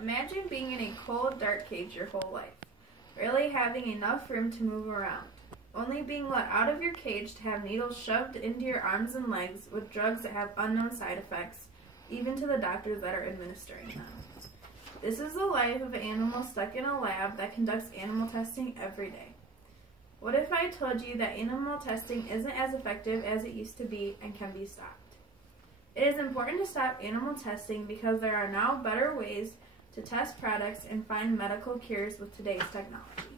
Imagine being in a cold, dark cage your whole life, barely having enough room to move around, only being let out of your cage to have needles shoved into your arms and legs with drugs that have unknown side effects, even to the doctors that are administering them. This is the life of an animal stuck in a lab that conducts animal testing every day. What if I told you that animal testing isn't as effective as it used to be and can be stopped? It is important to stop animal testing because there are now better ways to test products and find medical cures with today's technology.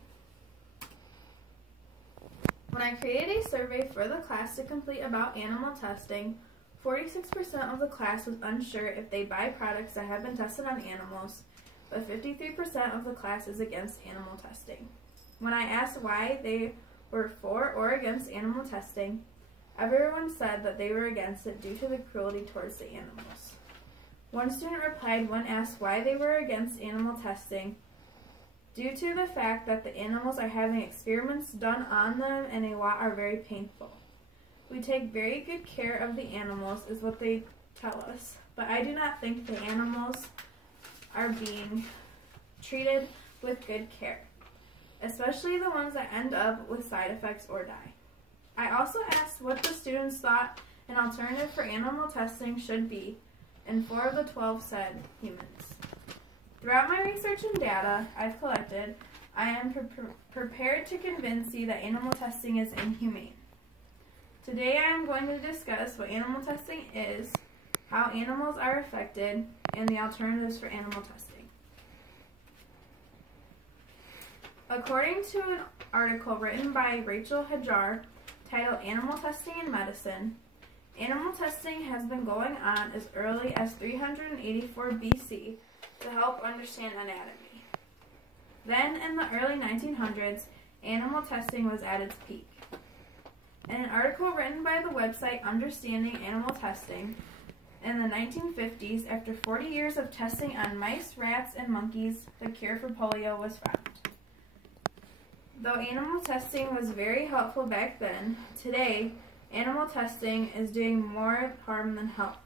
When I created a survey for the class to complete about animal testing, 46% of the class was unsure if they buy products that have been tested on animals, but 53% of the class is against animal testing. When I asked why they were for or against animal testing, everyone said that they were against it due to the cruelty towards the animals. One student replied when asked why they were against animal testing, due to the fact that the animals are having experiments done on them and a lot are very painful. We take very good care of the animals is what they tell us, but I do not think the animals are being treated with good care, especially the ones that end up with side effects or die. I also asked what the students thought an alternative for animal testing should be, and 4 of the 12 said humans. Throughout my research and data I've collected, I am prepared to convince you that animal testing is inhumane. Today I am going to discuss what animal testing is, how animals are affected, and the alternatives for animal testing. According to an article written by Rachel Hajar titled Animal Testing in Medicine, animal testing has been going on as early as 384 BC to help understand anatomy. Then, in the early 1900s, animal testing was at its peak. In an article written by the website Understanding Animal Testing, in the 1950s, after 40 years of testing on mice, rats, and monkeys, the cure for polio was found. Though animal testing was very helpful back then, today, animal testing is doing more harm than help.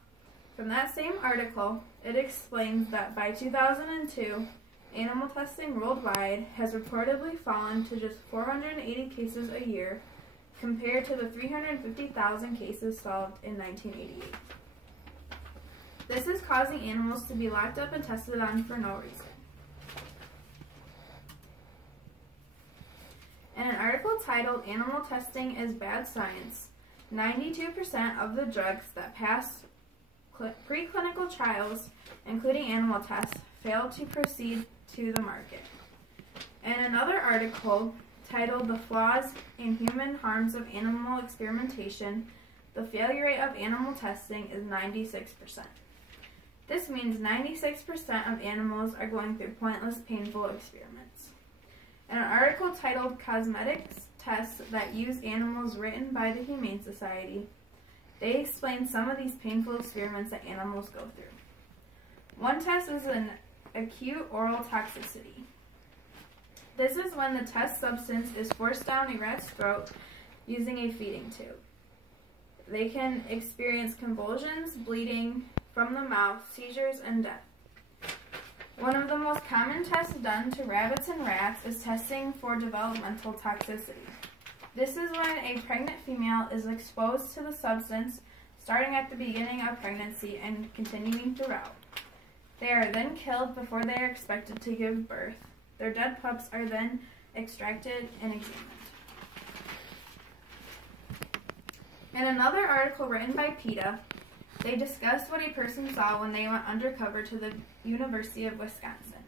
From that same article, it explains that by 2002, animal testing worldwide has reportedly fallen to just 480 cases a year, compared to the 350,000 cases solved in 1988. This is causing animals to be locked up and tested on for no reason. In an article titled Animal Testing is Bad Science, 92% of the drugs that pass preclinical trials, including animal tests, fail to proceed to the market. In another article titled The Flaws and Human Harms of Animal Experimentation, the failure rate of animal testing is 96%. This means 96% of animals are going through pointless, painful experiments. In an article titled Cosmetics Tests That Use Animals written by the Humane Society, they explain some of these painful experiments that animals go through. One test is an acute oral toxicity. This is when the test substance is forced down a rat's throat using a feeding tube. They can experience convulsions, bleeding from the mouth, seizures, and death. One of the most common tests done to rabbits and rats is testing for developmental toxicity. This is when a pregnant female is exposed to the substance starting at the beginning of pregnancy and continuing throughout. They are then killed before they are expected to give birth. Their dead pups are then extracted and examined. In another article written by PETA, they discussed what a person saw when they went undercover to the University of Wisconsin.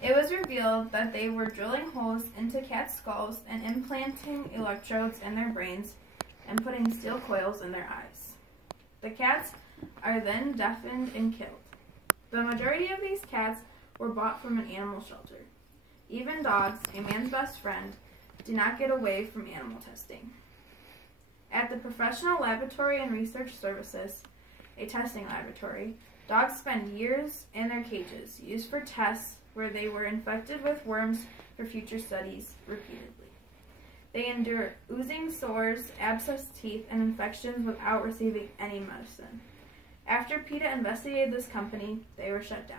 It was revealed that they were drilling holes into cats' skulls and implanting electrodes in their brains and putting steel coils in their eyes. The cats are then deafened and killed. The majority of these cats were bought from an animal shelter. Even dogs, a man's best friend, do not get away from animal testing. At the Professional Laboratory and Research Services, a testing laboratory, dogs spend years in their cages, used for tests where they were infected with worms for future studies repeatedly. They endure oozing sores, abscessed teeth, and infections without receiving any medicine. After PETA investigated this company, they were shut down.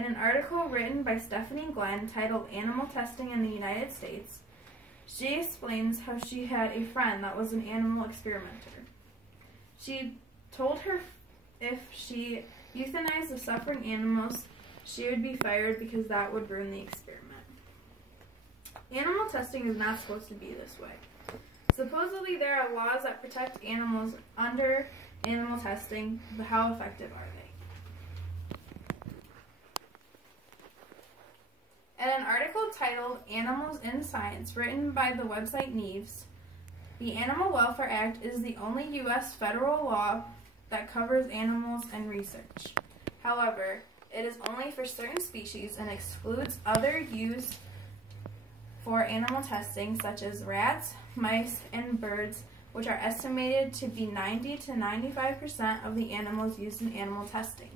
In an article written by Stephanie Glenn titled Animal Testing in the United States, she explains how she had a friend that was an animal experimenter. She told her if she euthanized the suffering animals, she would be fired because that would ruin the experiment. Animal testing is not supposed to be this way. Supposedly there are laws that protect animals under animal testing, but how effective are they? In an article titled Animals in Science, written by the website Neves, the Animal Welfare Act is the only U.S. federal law that covers animals and research. However, it is only for certain species and excludes other used for animal testing, such as rats, mice, and birds, which are estimated to be 90 to 95% of the animals used in animal testing.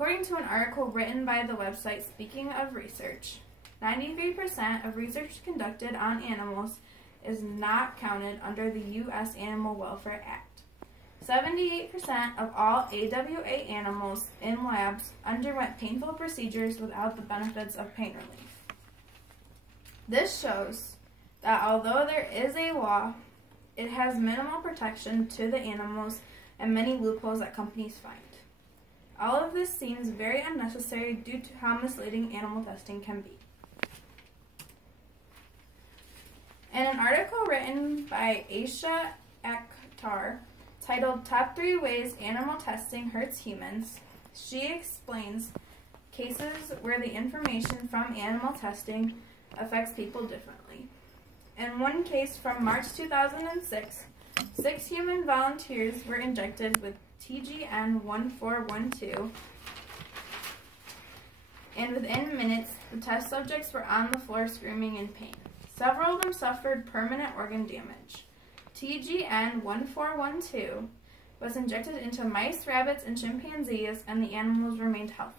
According to an article written by the website Speaking of Research, 93% of research conducted on animals is not counted under the U.S. Animal Welfare Act. 78% of all AWA animals in labs underwent painful procedures without the benefits of pain relief. This shows that although there is a law, it has minimal protection to the animals and many loopholes that companies find. All of this seems very unnecessary due to how misleading animal testing can be. In an article written by Aisha Akhtar titled Top 3 Ways Animal Testing Hurts Humans, she explains cases where the information from animal testing affects people differently. In one case from March 2006, 6 human volunteers were injected with TGN 1412, and within minutes, the test subjects were on the floor screaming in pain. Several of them suffered permanent organ damage. TGN 1412 was injected into mice, rabbits, and chimpanzees, and the animals remained healthy.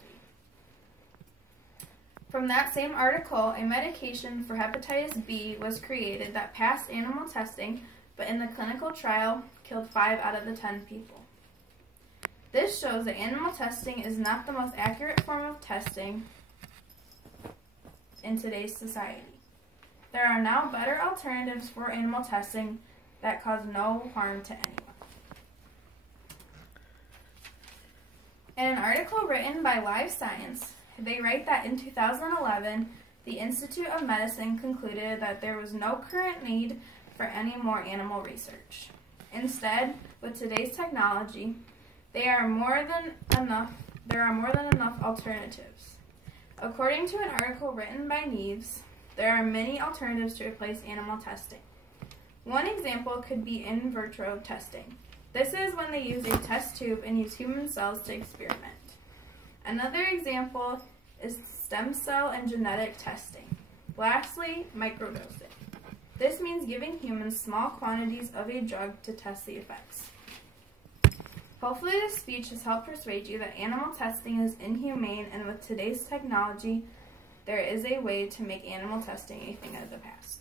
From that same article, a medication for hepatitis B was created that passed animal testing, but in the clinical trial, killed 5 out of the 10 people. This shows that animal testing is not the most accurate form of testing in today's society. There are now better alternatives for animal testing that cause no harm to anyone. In an article written by Live Science, they write that in 2011, the Institute of Medicine concluded that there was no current need for any more animal research. Instead, with today's technology, there are more than enough alternatives. According to an article written by Neves, there are many alternatives to replace animal testing. One example could be in vitro testing. This is when they use a test tube and use human cells to experiment. Another example is stem cell and genetic testing. Lastly, microdosing. This means giving humans small quantities of a drug to test the effects. Hopefully this speech has helped persuade you that animal testing is inhumane, and with today's technology, there is a way to make animal testing a thing of the past.